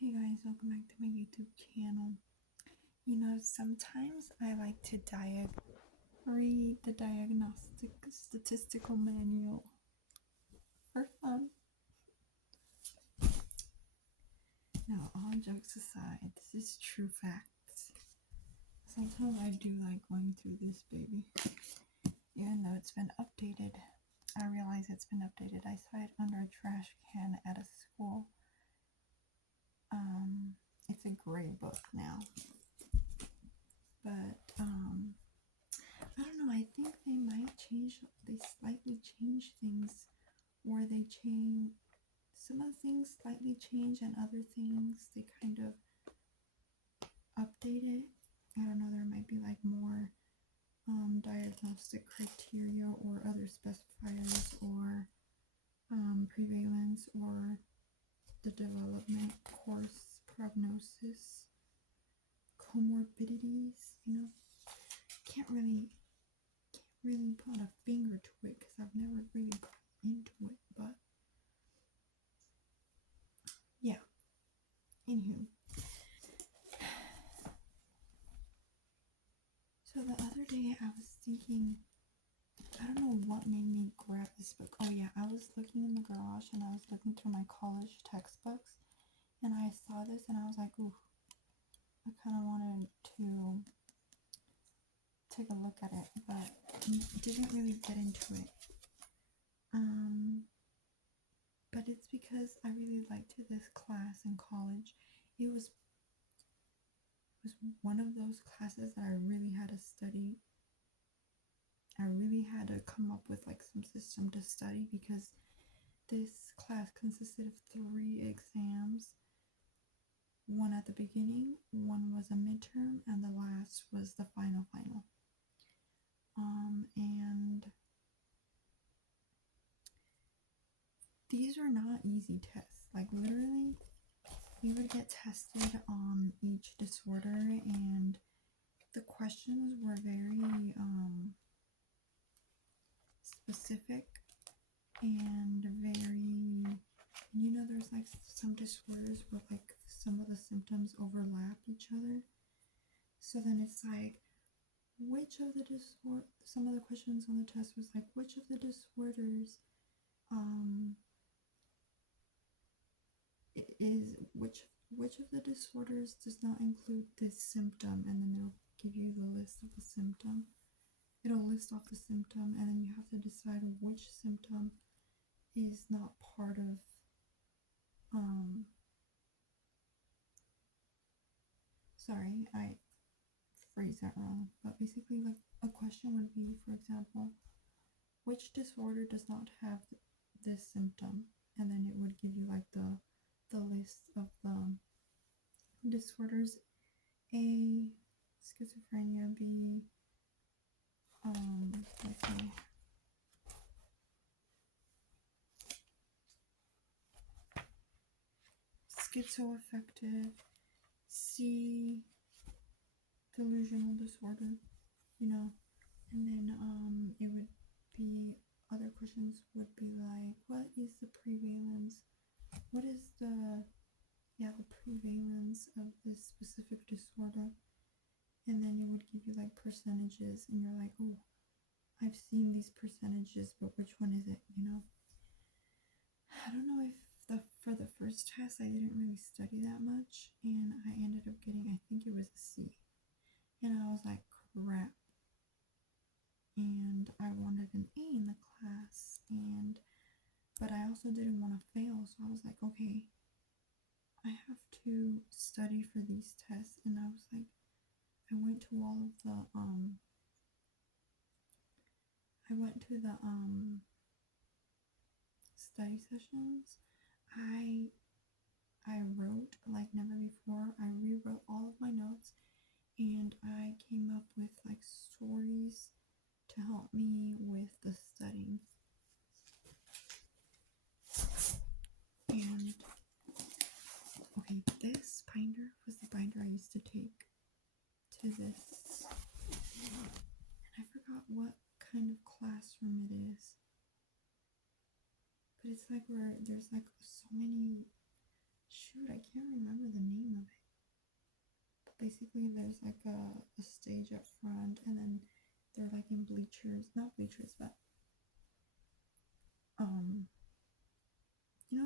Hey guys, welcome back to my YouTube channel. Sometimes I like to read the diagnostic statistical manual for fun. Now, all jokes aside, this is true facts. Sometimes I do like going through this baby. Even though it's been updated, I realize it's been updated. I saw it under a trash can at a school. It's a gray book now. But I don't know, I think they slightly change things, or they change, some of the things slightly change and other things they kind of update it. I don't know, there might be like more diagnostic criteria or other specifiers or prevalence or the development course prognosis, comorbidities, can't really put a finger to it because I've never really got into it, but yeah. Anywho, so the other day I was thinking, I don't know what made me grab this book. Oh yeah, I was looking in the garage and I was looking through my college textbooks and I saw this and I was like, ooh, I kind of wanted to take a look at it, but didn't really get into it. But it's because I really liked this class in college. It was one of those classes that I really had to study. I really had to come up with like some system to study because this class consisted of 3 exams. One at the beginning, one was a midterm, and the last was the final. And these are not easy tests. Like literally, we would get tested on each disorder, and the questions were very specific and very, there's like some disorders where like some of the symptoms overlap each other. So then it's like, some of the questions on the test was like, which of the disorders which of the disorders does not include this symptom, and then it'll give you the list of the symptom. It'll list off the symptom, and then you have to decide which symptom is not part of sorry, I phrased that wrong, but basically like a question would be, for example, which disorder does not have this symptom, and then it would give you like the list of the disorders. A, schizophrenia. B, let's see, schizoaffective. C, delusional disorder, and then it would be, other questions would be like, what is the prevalence, what is the prevalence of this specific disorder, and then it would give you like percentages, and you're like, oh, I've seen these percentages, but which one is it, I don't know if for the first test I didn't really study that much, and I ended up getting, I think it was a C, and I was like, crap. And I wanted an A in the class, but I also didn't want to fail, so I was like, okay, I have to study for these tests. And I was like, I went to all of the study sessions. I wrote like never before. I rewrote all of my notes, and I came up with like stories to help me with the studying. And okay, this binder was the binder I used to take to this, and I forgot what kind of classroom it is, but it's like where there's like so many shoot, I can't remember the name of it. But basically, there's like a stage up front, and then they're like in bleachers, not bleachers, but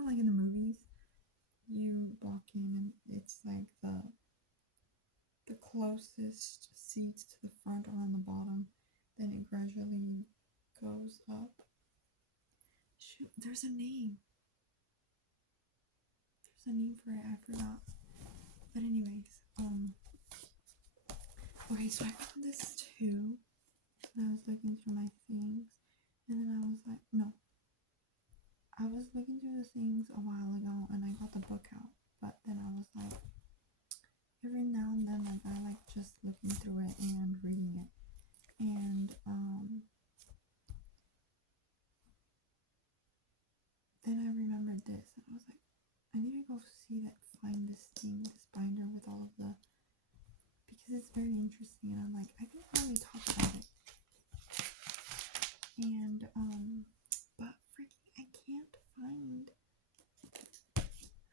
like in the movies, you walk in and it's like the closest seats to the front are on the bottom, then it gradually goes up. Shoot, there's a name. There's a name for it, I forgot. But anyways, okay, so I found this too, and I was looking through my things, and then I was like, no. I was looking through the things a while ago, and I got the book out, but then I was like, every now and then, like, I like just looking through it and reading it, and, then I remembered this, and I was like, I need to go find this thing, this binder with all of the, because it's very interesting, and I'm like, I think I already talked about it, and, but freaking, I can't find,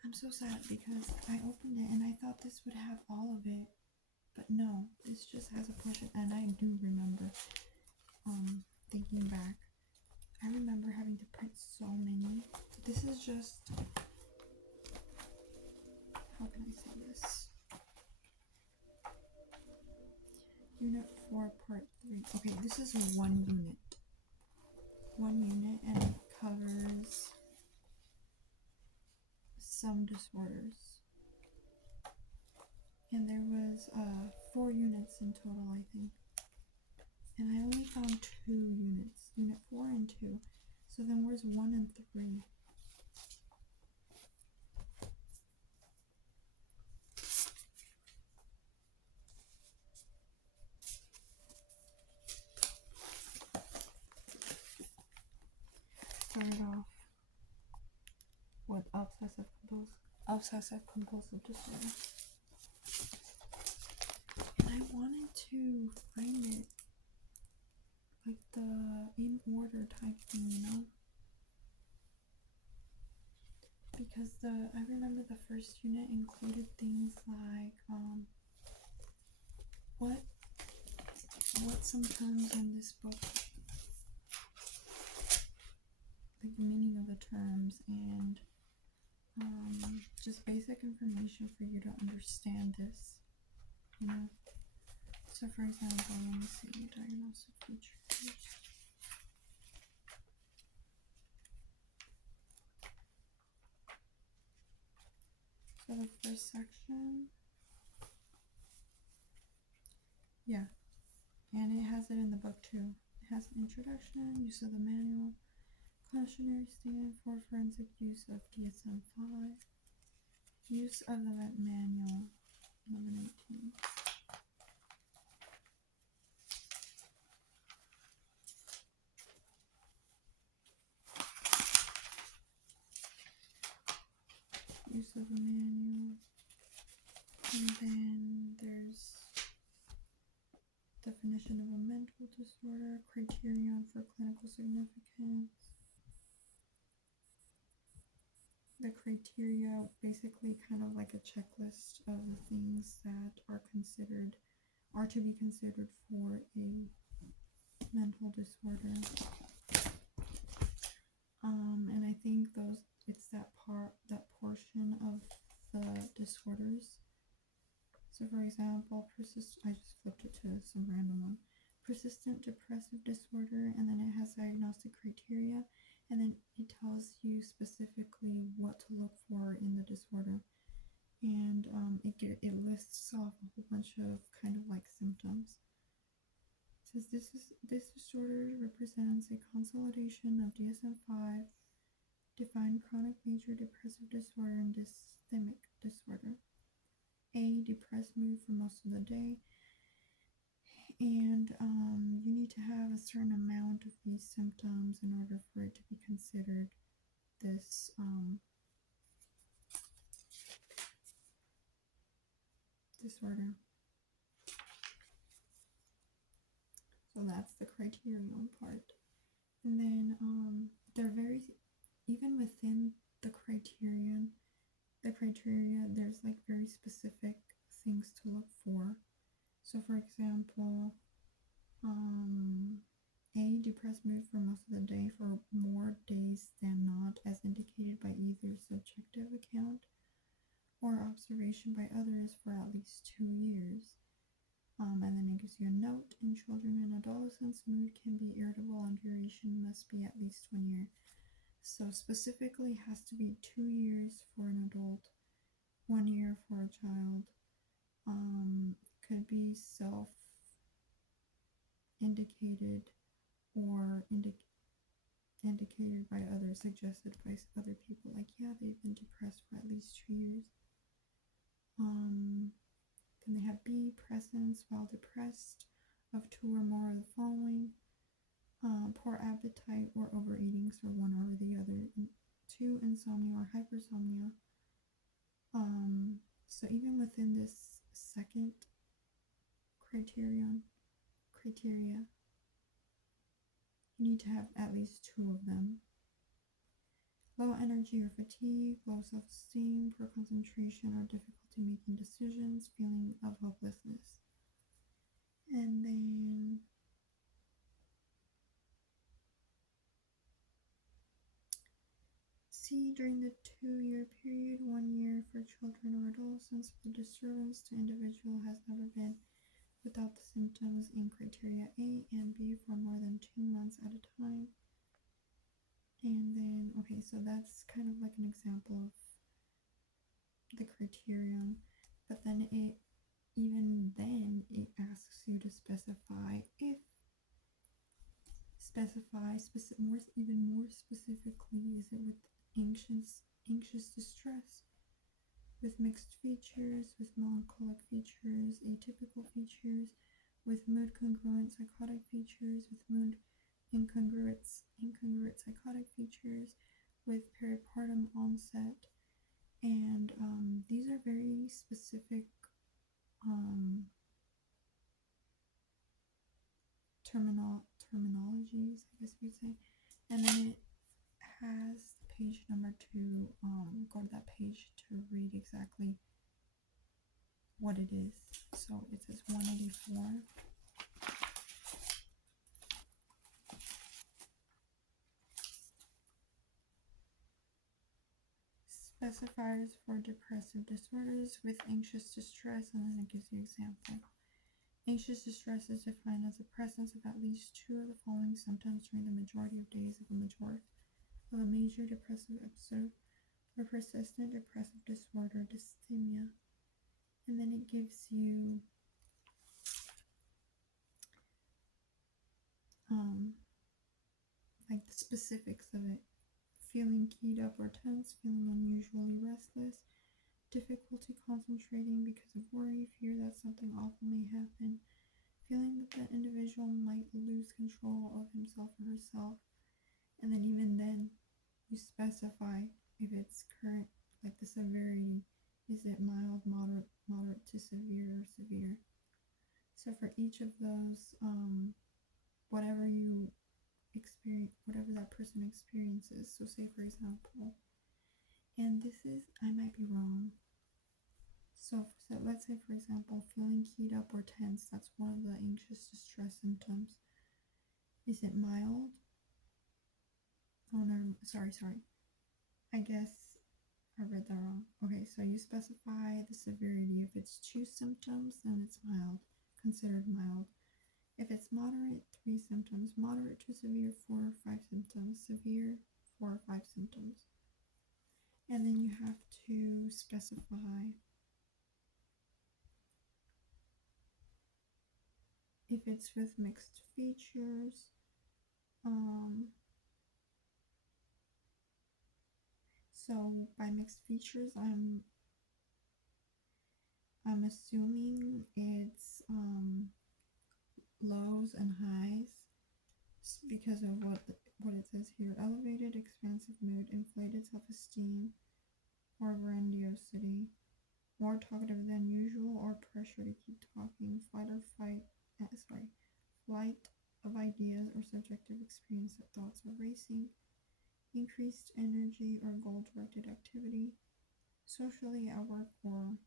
I'm so sad, because I opened it, and I thought this would have all of it, but no, this just has a portion, and I do remember, thinking back, I remember having to print so many. This is just, how can I say this? Unit 4, Part 3. Okay, this is one unit. One unit, and it covers some disorders. And there was 4 units in total, I think. And I only found 2 units. Unit 4 and 2. So then where's 1 and 3? Started off with obsessive compulsive disorder. And I wanted to find it like the in order type thing, because I remember the first unit included things like what some terms in this book, like the meaning of the terms, and just basic information for you to understand this, So for example, let me see, diagnostic features. So the first section, yeah, and it has it in the book too. It has an introduction, use of the manual, cautionary statement for forensic use of DSM-5, use of the manual, 1118. Use of the manual, and then there's definition of a mental disorder, criterion for clinical significance. The criteria basically kind of like a checklist of the things that are to be considered for a mental disorder. And I think it's that portion of the disorders. So for example, I just flipped it to some random one. Persistent depressive disorder, and then it has diagnostic criteria, and then it tells you specifically what to look for in the disorder. And it lists off a whole bunch of kind of like symptoms. It says this disorder represents a consolidation of DSM-5 defined chronic major depressive disorder and dysthymic disorder. A, depressed mood for most of the day, and you need to have a certain amount of these symptoms in order for it to be considered this disorder. So that's the criterion part. And then they're even within the criterion, the criteria, there's like very specific things to look for. So, for example, A, depressed mood for most of the day for more days than not, as indicated by either subjective account or observation by others for at least 2 years. And then it gives you a note. In children and adolescents, mood can be irritable and duration must be at least 1 year. So specifically has to be 2 years for an adult, 1 year for a child. Could be self-indicated or indicated by others, suggested by other people. Like, yeah, they've been depressed for at least 2 years. Then they have B, presence while depressed of 2 or more of the following. Poor appetite or overeating, so one or the other. 2, insomnia or hypersomnia. So even within this second criteria, you need to have at least 2 of them. Low energy or fatigue, low self-esteem, poor concentration or difficulty making decisions, feeling of hopelessness. And then C, during the 2-year period, 1 year for children or adolescents, the disturbance to individual has never been without the symptoms in criteria A and B for more than 2 months at a time. And then, okay, so that's kind of like an example of the criterion, but then it asks you to specify even more specifically, is it with anxious distress, with mixed features, with melancholic features, atypical features, with mood congruent psychotic features, with mood incongruent psychotic features, with peripartum onset. And these are very specific terminologies, I guess we'd say. And then it has page number 2. Go to that page to read exactly what it is. So it says 184. Specifiers for depressive disorders with anxious distress, and then it gives you example. Anxious distress is defined as the presence of at least 2 of the following symptoms during the majority of days of a major depressive episode or persistent depressive disorder, dysthymia. And then it gives you like the specifics of it. Feeling keyed up or tense, feeling unusually restless, difficulty concentrating because of worry, fear that something awful may happen, feeling that the individual might lose control of himself or herself. And then even then, you specify if it's current, like the severity. Is it mild, moderate to severe, or severe? So for each of those, whatever you experience, whatever that person experiences. So say for example, and this is, I might be wrong. So let's say for example, feeling keyed up or tense, that's one of the anxious distress symptoms. Is it mild? Oh no, sorry. I guess I read that wrong. Okay, so you specify the severity. If it's 2 symptoms, then it's mild, considered mild. If it's moderate, 3 symptoms. Moderate to severe, 4 or 5 symptoms. Severe, 4 or 5 symptoms. And then you have to specify if it's with mixed features. So by mixed features, I'm assuming it's lows and highs, because of what it says here. Elevated, expansive mood, inflated self-esteem or grandiosity, more talkative than usual or pressure to keep talking, flight of ideas or subjective experience that thoughts are racing, increased energy or goal-directed activity, socially at work or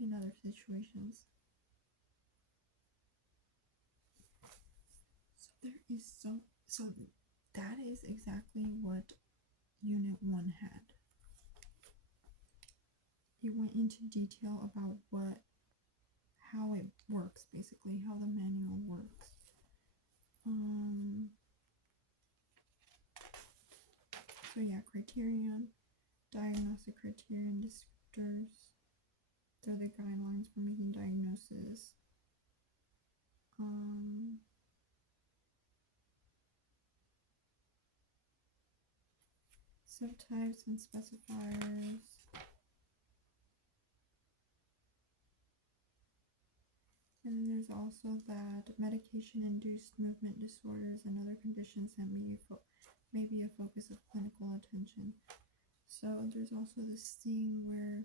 in other situations. So there is so that is exactly what Unit 1 had. It went into detail about how it works, basically, how the manual works. So yeah, criterion, diagnostic criterion, descriptors. They're the guidelines for making diagnosis. Subtypes and specifiers. And then there's also that medication-induced movement disorders and other conditions that may be a focus of clinical attention. So there's also this thing where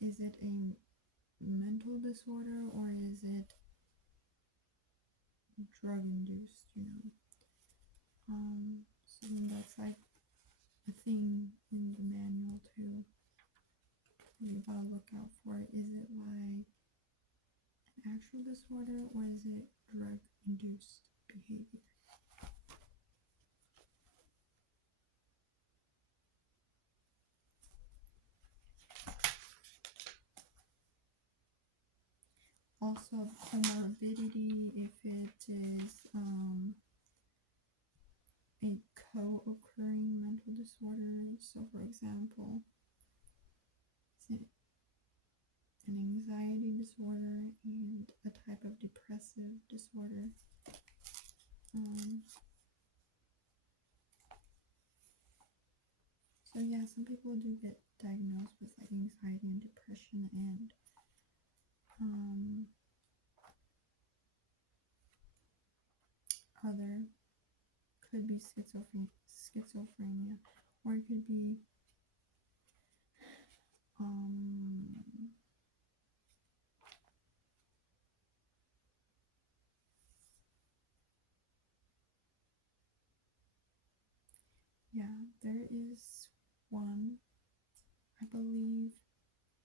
is it a mental disorder or is it drug-induced, so then that's like a thing in the manual too. You gotta look out for it. Is it like an actual disorder or is it drug-induced behavior? Also, comorbidity, if it is a co-occurring mental disorder. So, for example, is it an anxiety disorder and a type of depressive disorder? So yeah, some people do get diagnosed with like anxiety and depression and other could be schizophrenia, or it could be yeah, there is one, I believe,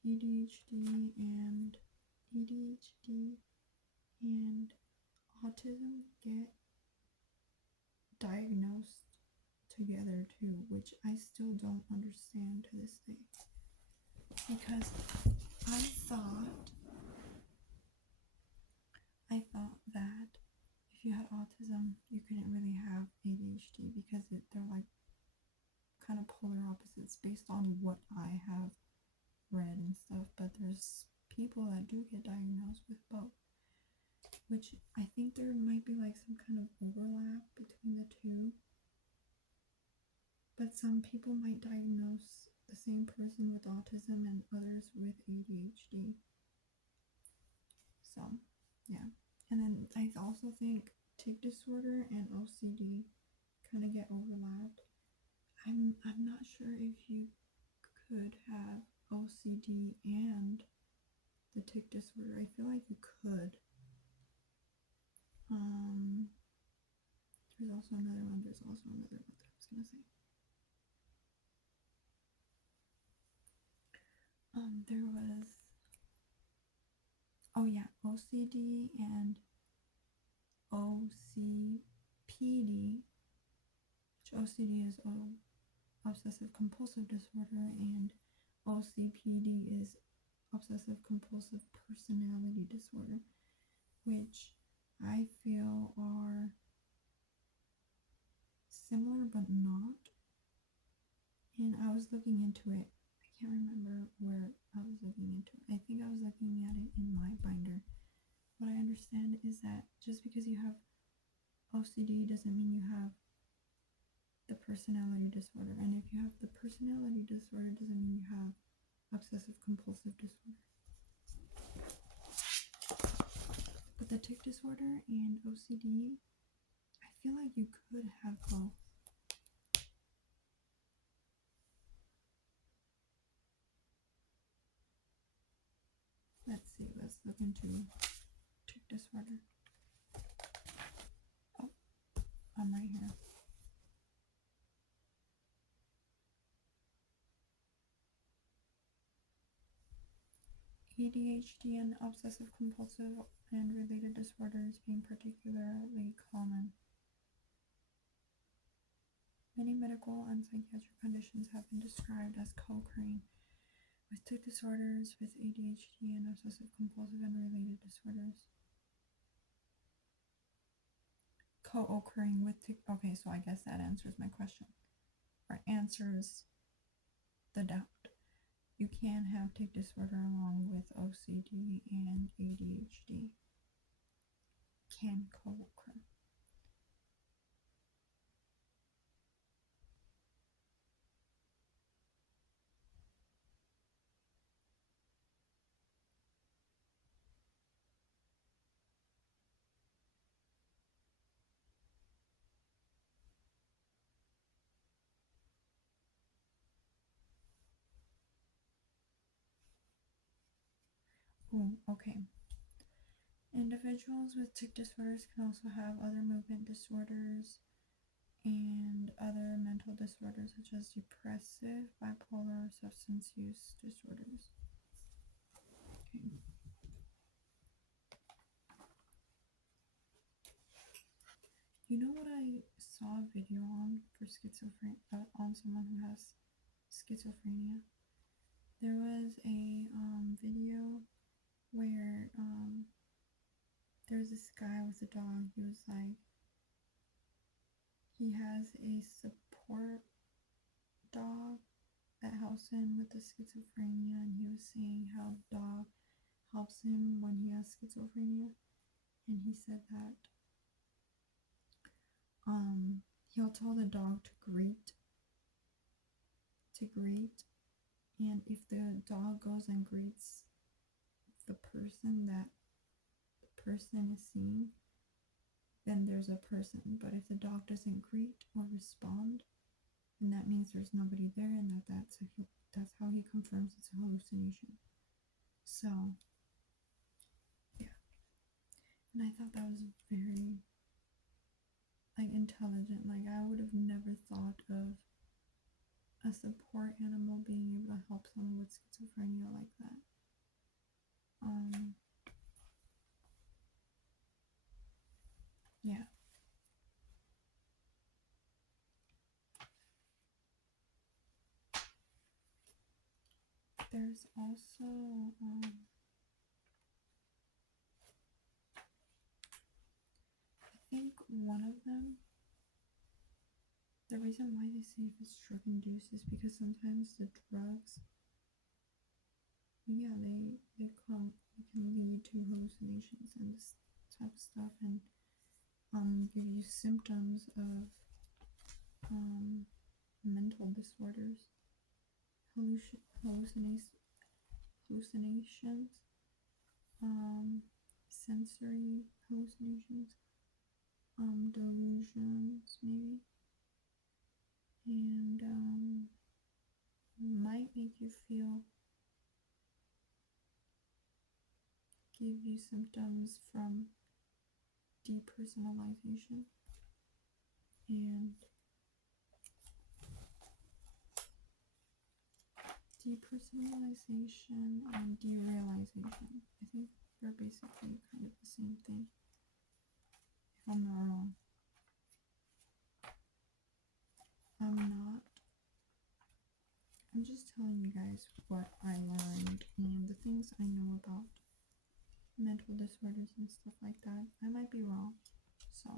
ADHD and autism get diagnosed together too, which I still don't understand to this day. Because I thought that if you had autism, you couldn't really have ADHD because they're like kind of polar opposites based on what I have read and stuff. But there's people that do get diagnosed with both, which I think there might be like some kind of overlap between the two. But some people might diagnose the same person with autism and others with ADHD. So, yeah. And then I also think tic disorder and OCD kind of get overlapped. I'm not sure if you could have OCD and the tic disorder. I feel like you could. There's also another one that I was gonna say. There was, oh yeah, OCD and OCPD, which OCD is obsessive compulsive disorder and OCPD is obsessive compulsive personality disorder, which I feel are similar but not. And I was looking into it. I can't remember where I was looking into it. I think I was looking at it in my binder. What I understand is that just because you have OCD doesn't mean you have the personality disorder. And if you have the personality disorder, doesn't mean you have obsessive compulsive disorder. But the tic disorder and OCD, I feel like you could have both. Let's see, let's look into tic disorder. Oh, I'm right here. ADHD and obsessive compulsive and related disorders being particularly common. Many medical and psychiatric conditions have been described as co-occurring with tic disorders, with ADHD and obsessive compulsive and related disorders. Co-occurring with tic. Okay, so I guess that answers my question, or answers the doubt. You can have tic disorder along with OCD and ADHD. Can co-occur. Oh, okay. Individuals with tic disorders can also have other movement disorders and other mental disorders such as depressive, bipolar, or substance use disorders. Okay. You know what I saw a video on for schizophrenia, on someone who has schizophrenia? There was a video where there's this guy with a dog. He was like, he has a support dog that helps him with the schizophrenia, and he was saying how the dog helps him when he has schizophrenia. And he said that he'll tell the dog to greet, and if the dog goes and greets the person that the person is seeing, then there's a person. But if the dog doesn't greet or respond, then that means there's nobody there, and that's how he confirms it's a hallucination. So yeah, and I thought that was very intelligent. Like, I would have never thought of a support animal being able to help someone with schizophrenia like that. Yeah. There's also I think one of them, the reason why they say if it's drug induced is because sometimes the drugs, yeah, they can lead to hallucinations and this type of stuff, and give you symptoms of mental disorders, hallucinations, sensory hallucinations, delusions maybe, and might make you give you symptoms from depersonalization and derealization. I think they're basically kind of the same thing, if I'm not wrong. I'm just telling you guys what I learned and the things I know about mental disorders and stuff like that. I might be wrong, so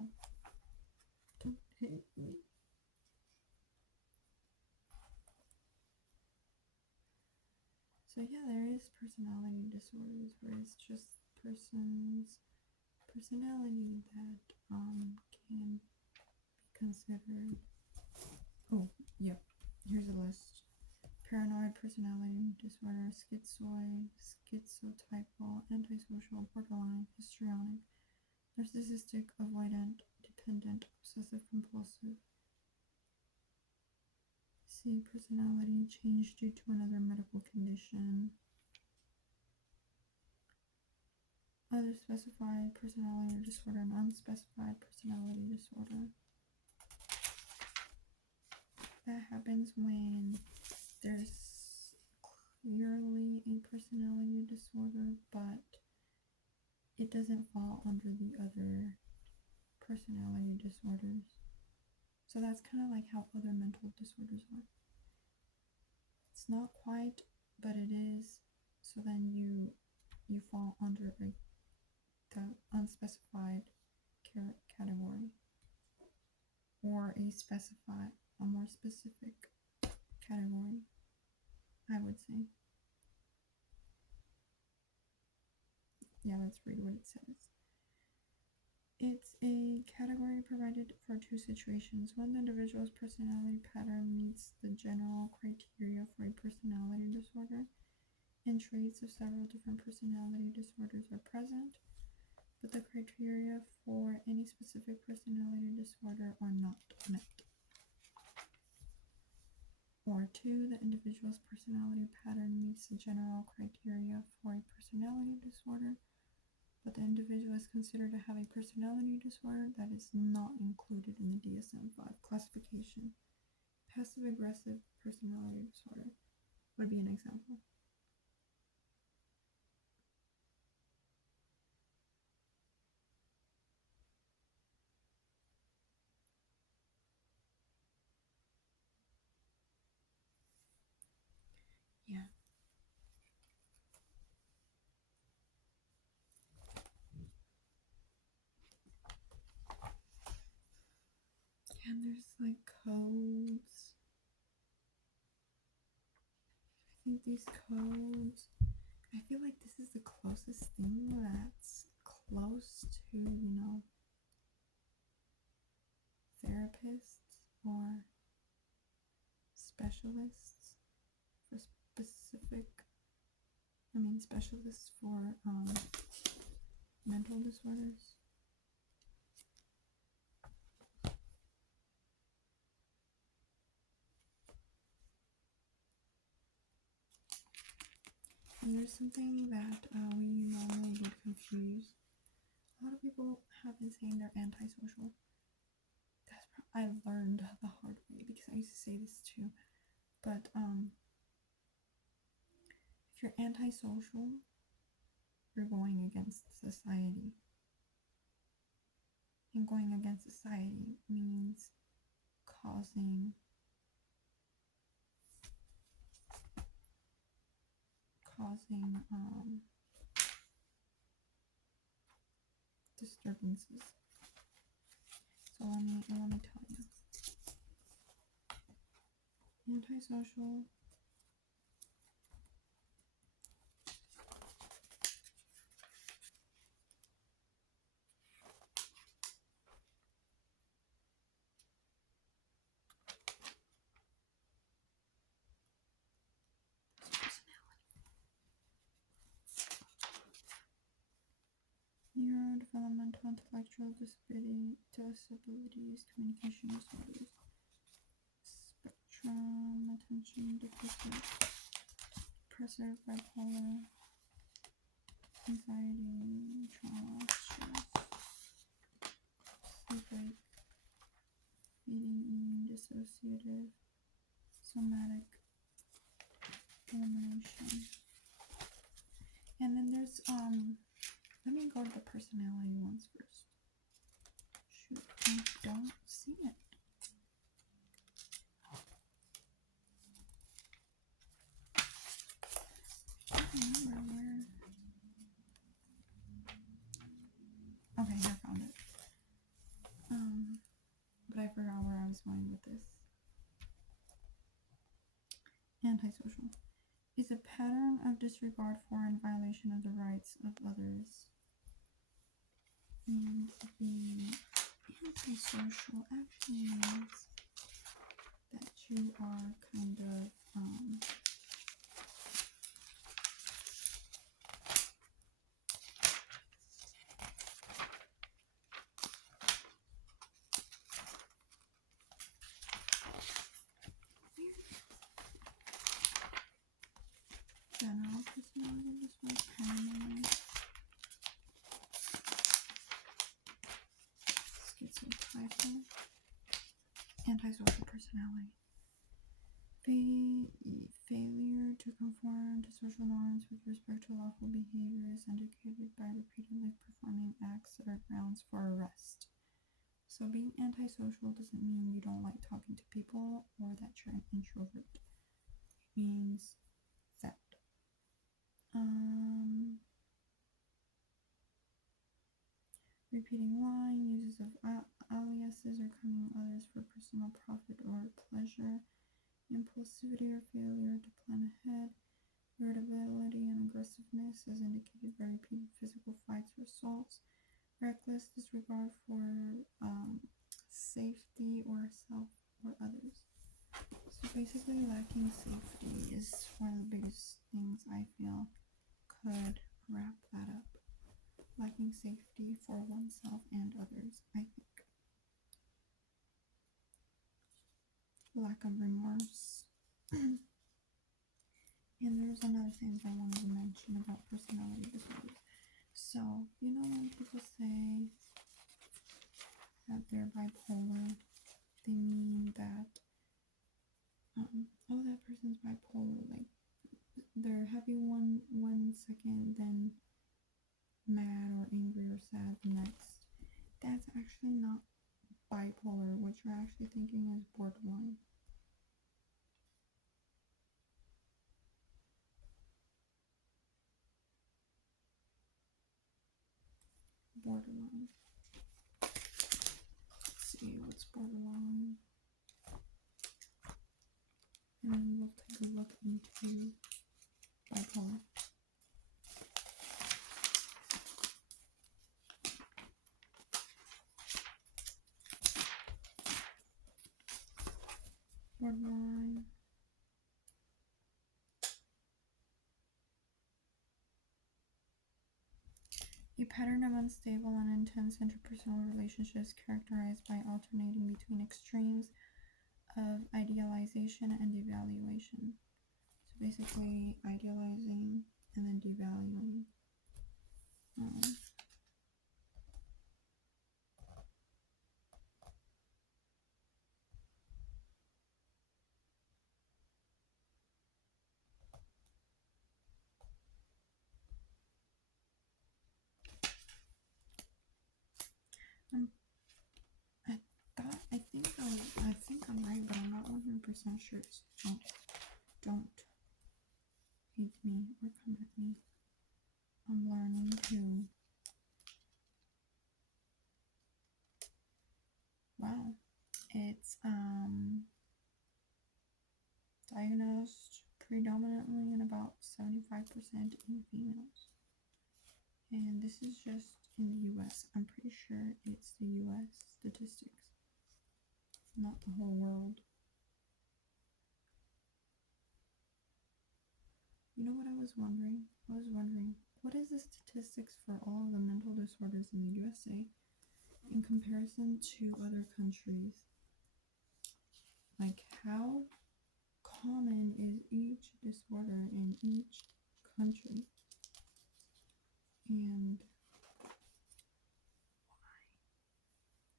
don't hate me. So yeah, there is personality disorders where it's just person's personality that can be considered. Oh, yep. Here's a list: paranoid personality disorder, schizoid, schizotypal, antisocial, borderline, histrionic, narcissistic, avoidant, dependent, obsessive compulsive. C. Personality change due to another medical condition. Other specified personality disorder and unspecified personality disorder. That happens when there's clearly a personality disorder, but it doesn't fall under the other personality disorders. So that's kind of like how other mental disorders are. It's not quite, but it is. So then you fall under the unspecified category, or a more specific category, I would say. Yeah, let's read what it says. It's a category provided for two situations. When the individual's personality pattern meets the general criteria for a personality disorder, and traits of several different personality disorders are present, but the criteria for any specific personality disorder are not met. Or two, the individual's personality pattern meets the general criteria for a personality disorder, but the individual is considered to have a personality disorder that is not included in the DSM-5 classification. Passive-aggressive personality disorder would be an example. Yeah. And there's like codes. I think these codes, I feel like this is the closest thing that's close to, therapists or specialists for specialists for mental disorders. And there's something that we normally would confuse. A lot of people have been saying they're antisocial. I learned the hard way because I used to say this too. But if you're antisocial, you're going against society. And going against society means causing disturbances. So let me tell you. Antisocial neurodevelopmental intellectual disabilities, communication disorders, spectrum, attention deficit, depressive, bipolar, anxiety, trauma, stress, sleep-wake, eating, dissociative, somatic, elimination. And then there's let me go to the personality ones first. Shoot, I don't see it. I don't remember where. Okay, I found it. But I forgot where I was going with this. Antisocial is a pattern of disregard for and violation of the rights of others. And being antisocial actually means that you are kind of general personality disorder, paranoia, schizotypal, antisocial personality, failure to conform to social norms with respect to lawful behavior is indicated by repeatedly performing acts that are grounds for arrest. So being antisocial doesn't mean you don't like talking to people or that you're an introvert. It means that. Repeating lying, uses of aliases or coming others for personal profit or pleasure, impulsivity or failure to plan ahead, irritability and aggressiveness as indicated by repeated physical fights or assaults, reckless disregard for safety or self or others. So basically lacking safety is one of the biggest things I feel could wrap that up. Lacking safety for oneself and others, I think. Lack of remorse. And there's another thing I wanted to mention about personality disorders. So, you know when people say that they're bipolar, they mean that, oh, that person's bipolar, like, they're happy one second, then mad or angry or sad the next. That's actually not bipolar. What you're actually thinking is borderline. Borderline. Let's see what's borderline. And then we'll take a look into bipolar. Borderline. A pattern of unstable and intense interpersonal relationships characterized by alternating between extremes of idealization and devaluation. So basically, idealizing and then devaluing. I think I'm right, but I'm not 100% sure. So don't hate me or come at me. I'm learning to. Wow, it's diagnosed predominantly in about 75% in females, and this is just in the U.S. I'm pretty sure it's the U.S. statistics, not the whole world. You know what I was wondering? What is the statistics for all of the mental disorders in the USA in comparison to other countries? Like, how common is each disorder in each country? And why?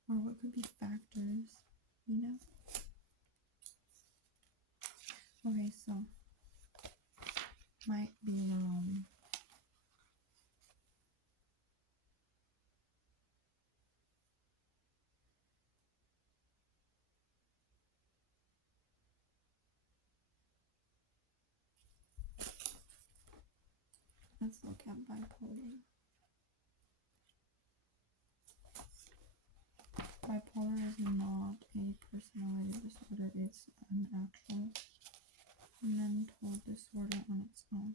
Or what could be factors, you know? Okay, so might be wrong. Let's look at bipolar. Bipolar is not a personality disorder, it's an actual mental disorder on its own.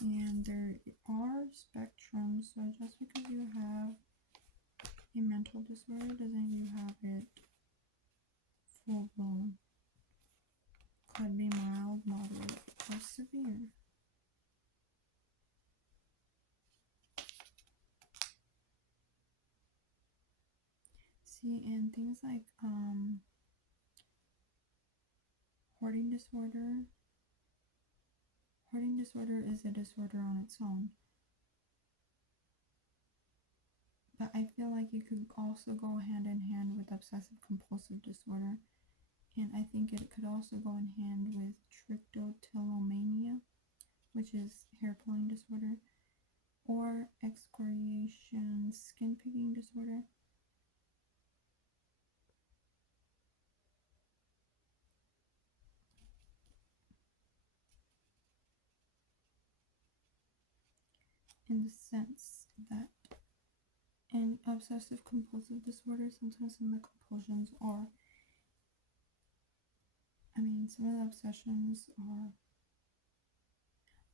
And there are spectrums, so just because you have a mental disorder doesn't mean you have it full blown. Could be mild, moderate, or severe. See, and things like hoarding disorder. Hoarding disorder is a disorder on its own. But I feel like it could also go hand in hand with obsessive compulsive disorder. And I think it could also go in hand with trichotillomania, which is hair pulling disorder, or excoriation skin picking disorder. In the sense that in obsessive compulsive disorder, sometimes some of the compulsions are, some of the obsessions are,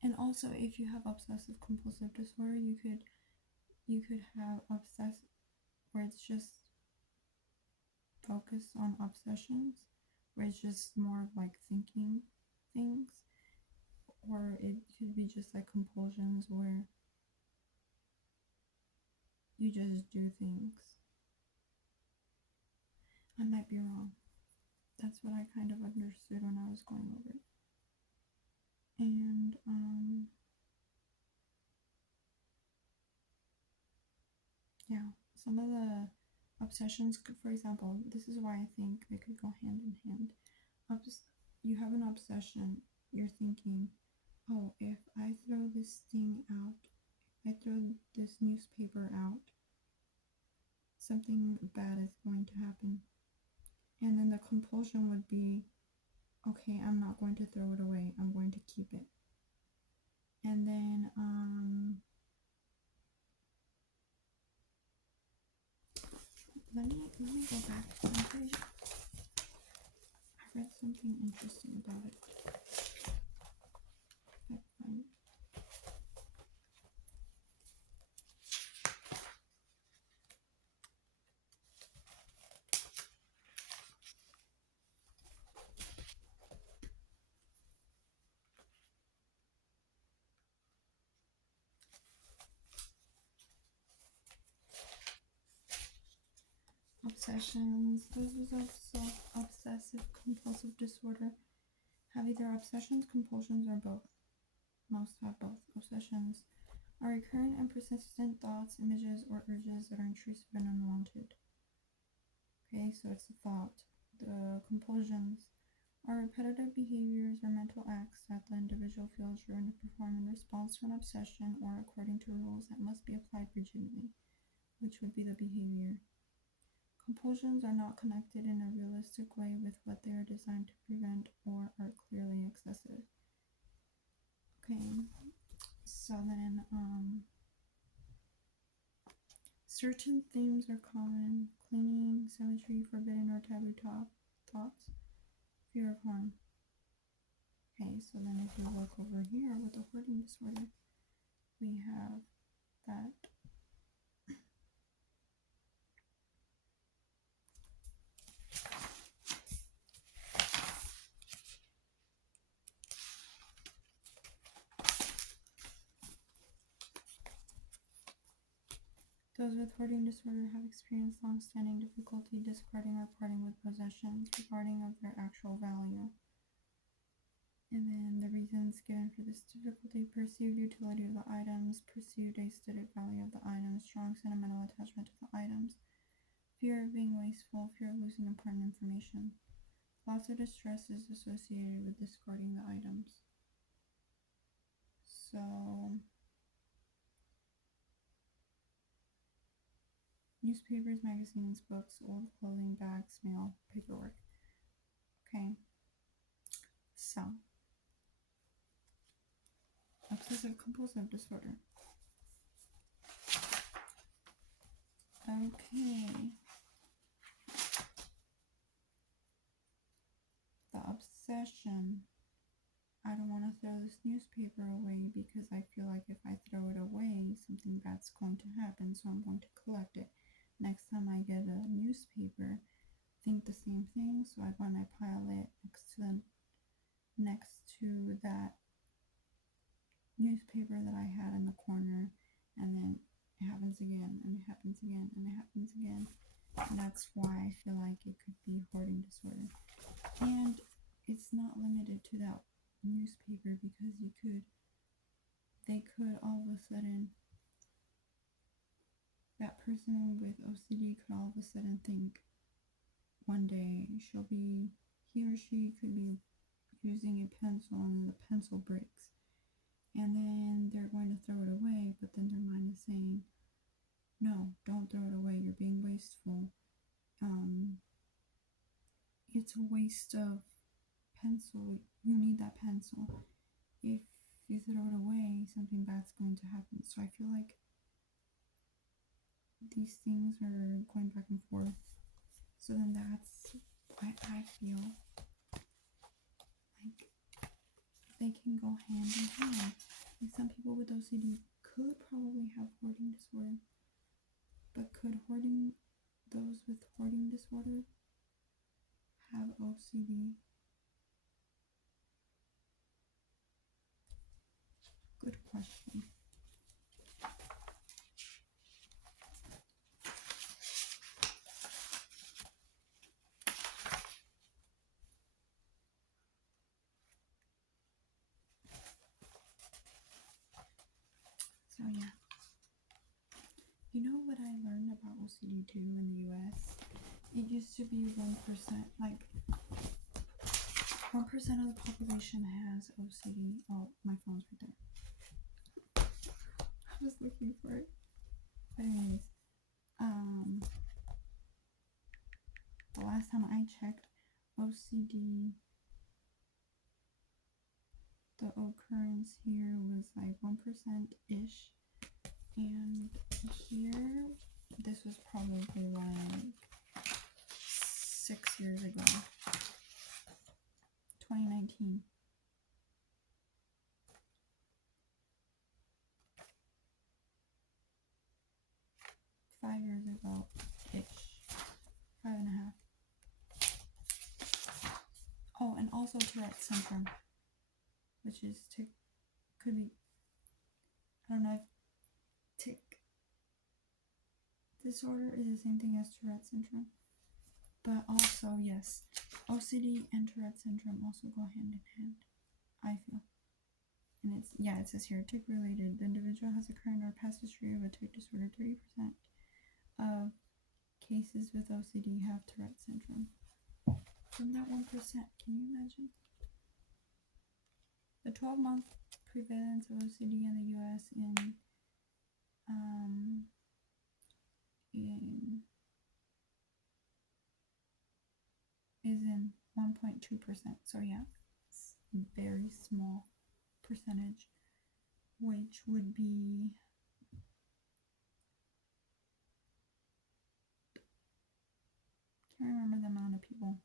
and also if you have obsessive compulsive disorder, you could have obsessive where it's just focused on obsessions, where it's just more of like thinking things, or it could be just like compulsions where you just do things. I might be wrong. That's what I kind of understood when I was going over it. And yeah, some of the obsessions could, for example, this is why I think they could go hand in hand. You have an obsession, you're thinking, oh, if I throw this thing out, I throw this newspaper out, something bad is going to happen. And then the compulsion would be, okay, I'm not going to throw it away, I'm going to keep it. And then let me go back to the page. I read something interesting about it. Obsessions. Those with also obsessive compulsive disorder have either obsessions, compulsions, or both. Most have both. Obsessions are recurrent and persistent thoughts, images, or urges that are intrusive and unwanted. Okay, so it's the thought. The compulsions are repetitive behaviors or mental acts that the individual feels driven to perform in response to an obsession or according to rules that must be applied rigidly, which would be the behavior. Compulsions are not connected in a realistic way with what they are designed to prevent or are clearly excessive. Okay, so then certain themes are common: cleaning, symmetry, forbidden or taboo thoughts, fear of harm. Okay, so then if we look over here with the hoarding disorder, we have that those with hoarding disorder have experienced long-standing difficulty discarding or parting with possessions regarding of their actual value. And then the reasons given for this difficulty: perceived utility of the items, perceived aesthetic value of the items, strong sentimental attachment to the items, fear of being wasteful, fear of losing important information. Lots of distress is associated with discarding the items. So newspapers, magazines, books, old clothing, bags, mail, paperwork. Okay, so obsessive compulsive disorder. Okay, the obsession. I don't want to throw this newspaper away because I feel like if I throw it away, something bad's going to happen, so I'm going to collect it. Next time I get a newspaper, think the same thing, so when I pile it next to that newspaper that I had in the corner, and then it happens again, and it happens again, and it happens again. And that's why I feel like it could be hoarding disorder. And it's not limited to that newspaper, because they could all of a sudden that person with OCD could all of a sudden think one day he or she could be using a pencil and the pencil breaks. And then they're going to throw it away, but then their mind is saying, no, don't throw it away. You're being wasteful. It's a waste of pencil. You need that pencil. If you throw it away, something bad's going to happen. So I feel like these things are going back and forth. So then that's why I feel like they can go hand in hand. Like some people with OCD could probably have hoarding disorder, but could those with hoarding disorder have OCD? Good question. So yeah. You know what I learned about OCD too in the US? It used to be 1%, like 1% of the population has OCD. Oh, my phone's right there. I was looking for it. But anyways, the last time I checked, OCD, the occurrence here was like 1%-ish. And here, this was probably like 6 years ago, 2019. Five years ago-ish, 5.5. Oh, and also Tourette's syndrome, which is could be, I don't know if tic disorder is the same thing as Tourette's syndrome. But also, yes, OCD and Tourette's syndrome also go hand in hand, I feel. And it says here, tic related. The individual has a current or past history of a tic disorder. 30% of cases with OCD have Tourette's syndrome. From that 1%, can you imagine? The 12-month prevalence of OCD in the US is in 1.2%. So yeah, it's a very small percentage, which would be can't remember the amount of people.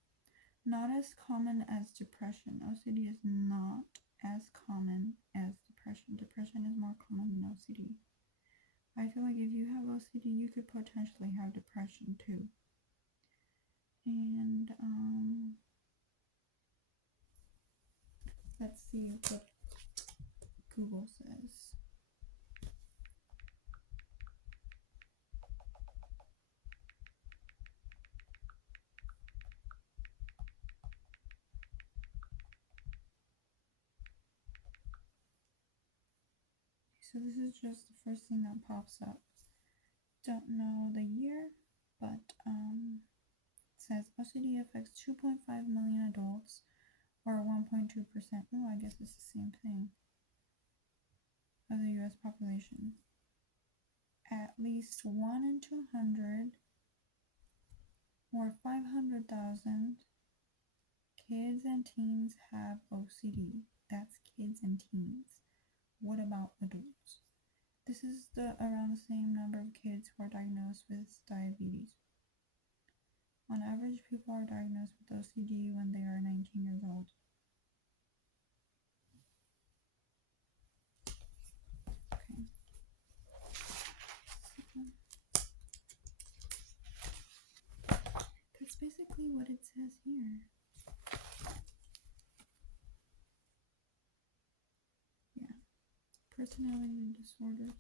Not as common as depression. OCD is not as common as depression. Depression is more common than OCD. I feel like if you have OCD, you could potentially have depression too. And let's see what Google says. So this is just the first thing that pops up. Don't know the year, but it says OCD affects 2.5 million adults, or 1.2%. Oh, I guess it's the same thing, of the US population. At least 1 in 200, or 500,000 kids and teens have OCD. That's kids and teens. What about adults? This is around the same number of kids who are diagnosed with diabetes. On average, people are diagnosed with OCD when they are 19 years old. Okay. That's basically what it says here. Yeah. Personality disorders.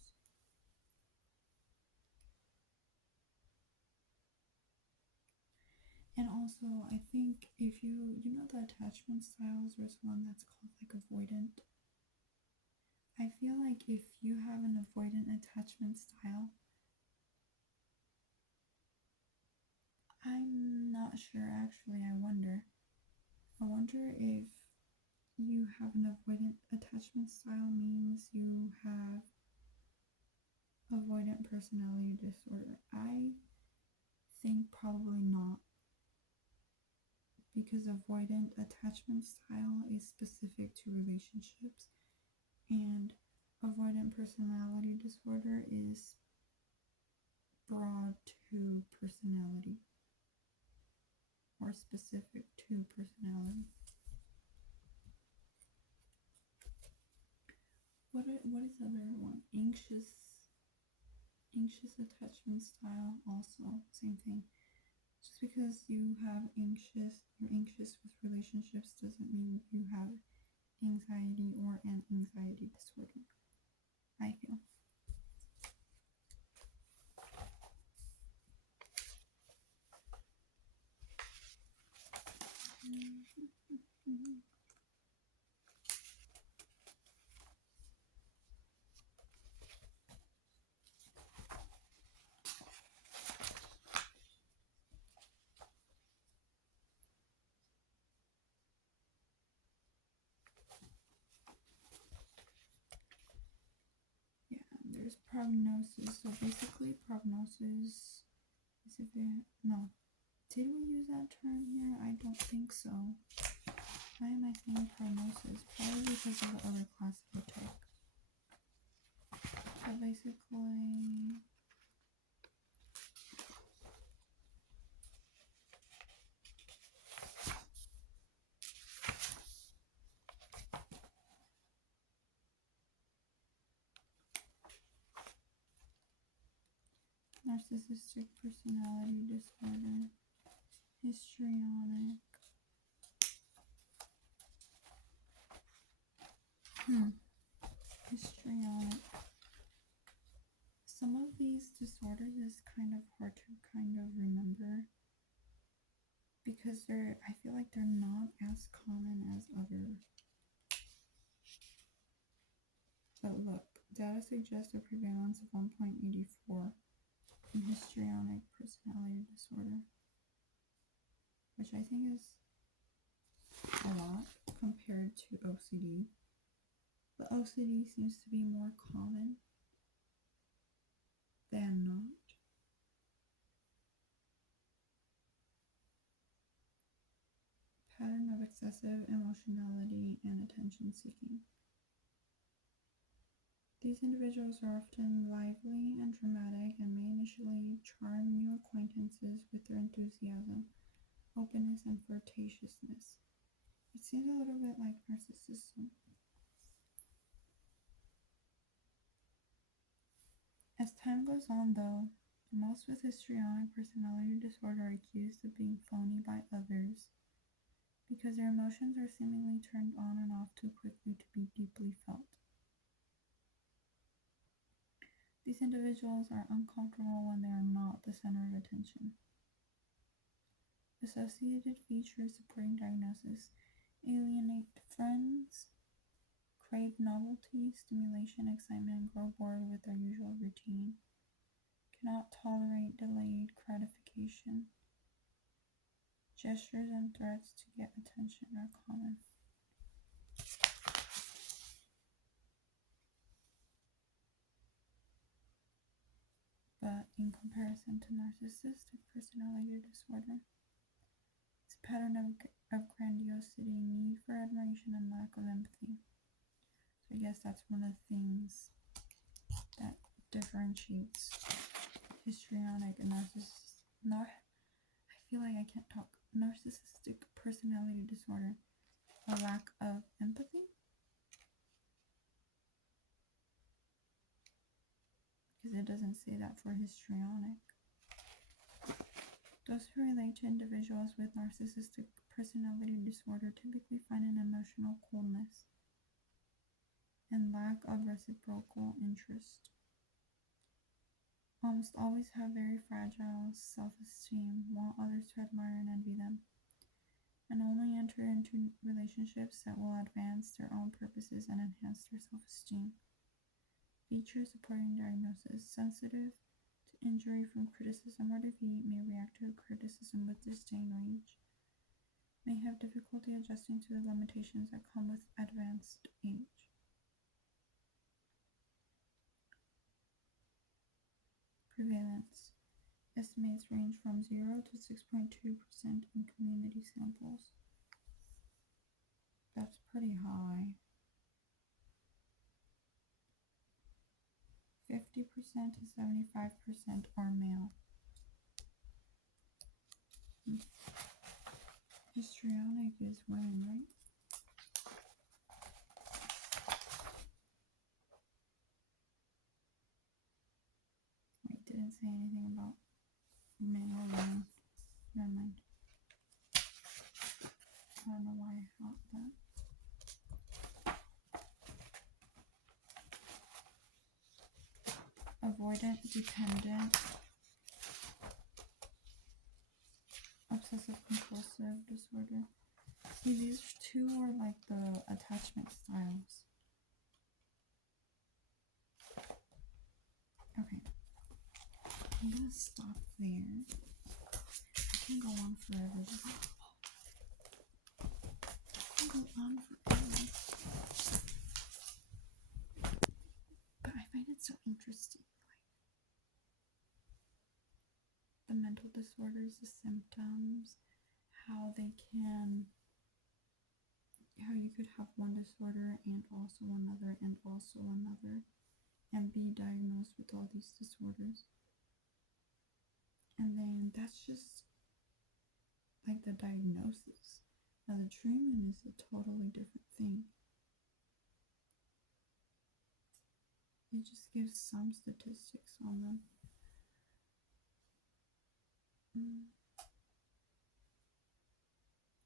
And also, I think if you know the attachment styles, there's one that's called like avoidant. I feel like if you have an avoidant attachment style, not sure actually. I wonder if you have an avoidant attachment style means you have avoidant personality disorder. I think probably not, because avoidant attachment style is specific to relationships, and avoidant personality disorder is broad to personality, or specific to personality. What is the other one? Anxious attachment style, also same thing. Just because you're anxious with relationships doesn't mean you have anxiety or an anxiety disorder, I feel. Yeah, there's prognosis. So basically, prognosis is if it, no. Did we use that term here? I don't think so. Why am I saying prognosis? Probably because of the other class I took. So basically, narcissistic personality disorder, histrionic. Histrionic. Some of these disorders is kind of hard to kind of remember because I feel like they're not as common as other. But look, data suggests a prevalence of 1.84 in histrionic personality disorder, which I think is a lot compared to OCD. But OCD seems to be more common than not. Pattern of excessive emotionality and attention seeking. These individuals are often lively and dramatic and may initially charm new acquaintances with their enthusiasm, openness, and flirtatiousness. It seems a little bit like narcissism. As time goes on, though, most with histrionic personality disorder are accused of being phony by others because their emotions are seemingly turned on and off too quickly to be deeply felt. These individuals are uncomfortable when they are not the center of attention. Associated features supporting diagnosis: alienate friends, crave novelty, stimulation, excitement, and grow bored with their usual routine, cannot tolerate delayed gratification. Gestures and threats to get attention are common. But in comparison to narcissistic personality disorder, it's a pattern of grandiosity, need for admiration, and lack of empathy. So I guess that's one of the things that differentiates histrionic and narcissistic. I feel like I can't talk. Narcissistic personality disorder, a lack of empathy. Because it doesn't say that for histrionic. Those who relate to individuals with narcissistic personality disorder typically find an emotional coldness and lack of reciprocal interest. Almost always have very fragile self-esteem, want others to admire and envy them, and only enter into relationships that will advance their own purposes and enhance their self-esteem. Features supporting diagnosis: sensitive to injury from criticism or defeat, may react to criticism with disdain, rage, may have difficulty adjusting to the limitations that come with advanced age. Prevalence. Estimates range from 0 to 6.2% in community samples. That's pretty high. 50% to 75% are male. Histrionic is women, right? Wait, didn't say anything about male or women. Never mind. I don't know why I thought that. Avoidant, dependent, obsessive compulsive disorder. See, these two are like the attachment styles. Okay. I'm gonna stop there. I can go on forever. I can go on forever. But I find it so interesting. The mental disorders, the symptoms, how you could have one disorder and also another and also another and be diagnosed with all these disorders. And then that's just like the diagnosis. Now the treatment is a totally different thing. It just gives some statistics on them.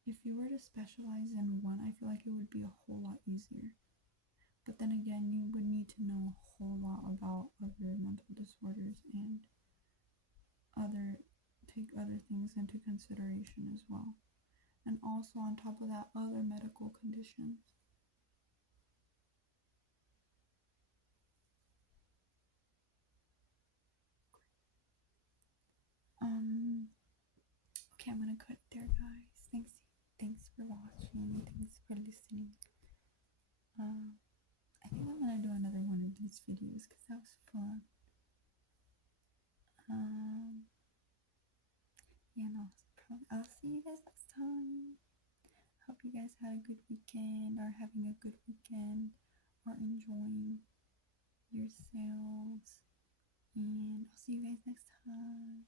If you were to specialize in one, I feel like it would be a whole lot easier. But then again, you would need to know a whole lot about other mental disorders and take other things into consideration as well. And also on top of that, other medical conditions. Okay, I'm gonna cut there, guys. Thanks for watching. Thanks for listening. I think I'm gonna do another one of these videos because that was fun. I'll see you guys next time. Hope you guys had a good weekend, or having a good weekend, or enjoying yourselves. And I'll see you guys next time.